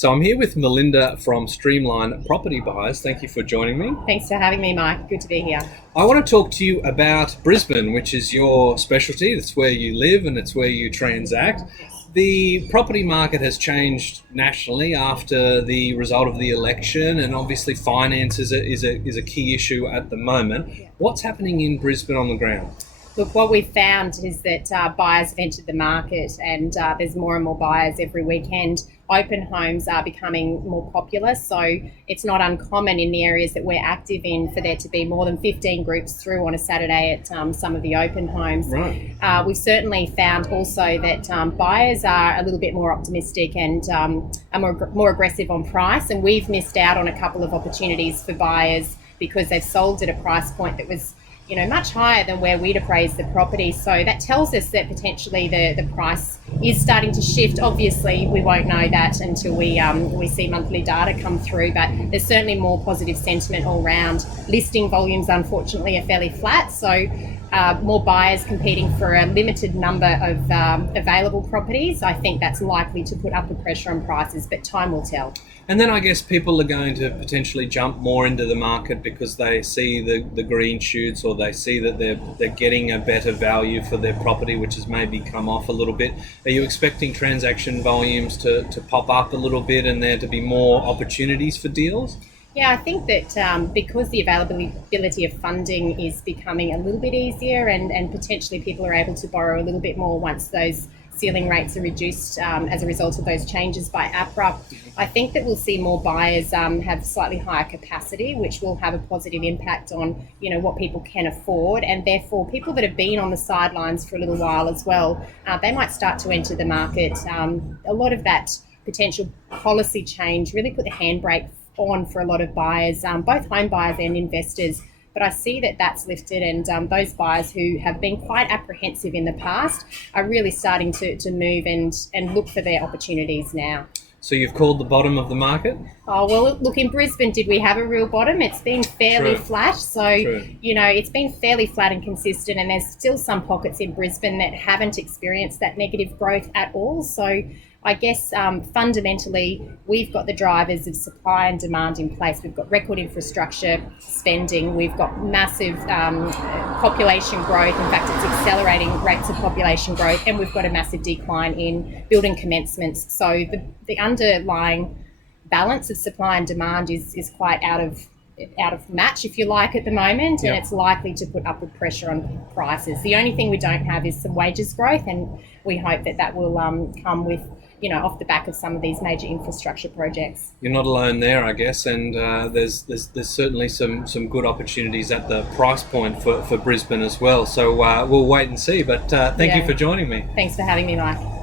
So I'm here with Melinda from Streamline Property Buyers. Thank you for joining me. Thanks for having me, Mike. Good to be here. I want to talk to you about Brisbane, which is your specialty. It's where you live and it's where you transact. The property market has changed nationally after the result of the election, and obviously finance is a key issue at the moment. What's happening in Brisbane on the ground? Look, what we've found is that buyers have entered the market, and there's more and more buyers every weekend. Open homes are becoming more popular, so it's not uncommon in the areas that we're active in for there to be more than 15 groups through on a Saturday at some of the open homes. Right. We've certainly found also that buyers are a little bit more optimistic and are more aggressive on price, and we've missed out on a couple of opportunities for buyers because they've sold at a price point that was much higher than where we'd appraised the property. So that tells us that potentially the price is starting to shift. Obviously, we won't know that until we see monthly data come through, but there's certainly more positive sentiment all round. Listing volumes, unfortunately, are fairly flat, so more buyers competing for a limited number of available properties. I think that's likely to put upward pressure on prices, but time will tell. And then I guess people are going to potentially jump more into the market because they see the green shoots, or they see that they're getting a better value for their property, which has maybe come off a little bit. Are you expecting transaction volumes to pop up a little bit and there to be more opportunities for deals? Yeah, I think that because the availability of funding is becoming a little bit easier, and potentially people are able to borrow a little bit more once those ceiling rates are reduced as a result of those changes by APRA. I think that we'll see more buyers have slightly higher capacity, which will have a positive impact on what people can afford, and therefore people that have been on the sidelines for a little while as well, they might start to enter the market. A lot of that potential policy change really put the handbrake on for a lot of buyers, both home buyers and investors. But I see that that's lifted, and those buyers who have been quite apprehensive in the past are really starting to move and look for their opportunities now. So you've called the bottom of the market? Oh, well, look, in Brisbane, did we have a real bottom? It's been fairly flat. So, it's been fairly flat and consistent, and there's still some pockets in Brisbane that haven't experienced that negative growth at all. So I guess fundamentally, we've got the drivers of supply and demand in place. We've got record infrastructure spending. We've got massive population growth. In fact, it's accelerating rates of population growth, and we've got a massive decline in building commencements. So the underlying balance of supply and demand is quite out of match, if you like, at the moment, and it's likely to put upward pressure on prices. The only thing we don't have is some wages growth, and we hope that will come with off the back of some of these major infrastructure projects. You're not alone there, I guess, and there's certainly some good opportunities at the price point for Brisbane as well. So we'll wait and see, but thank you for joining me. Thanks for having me, Mike.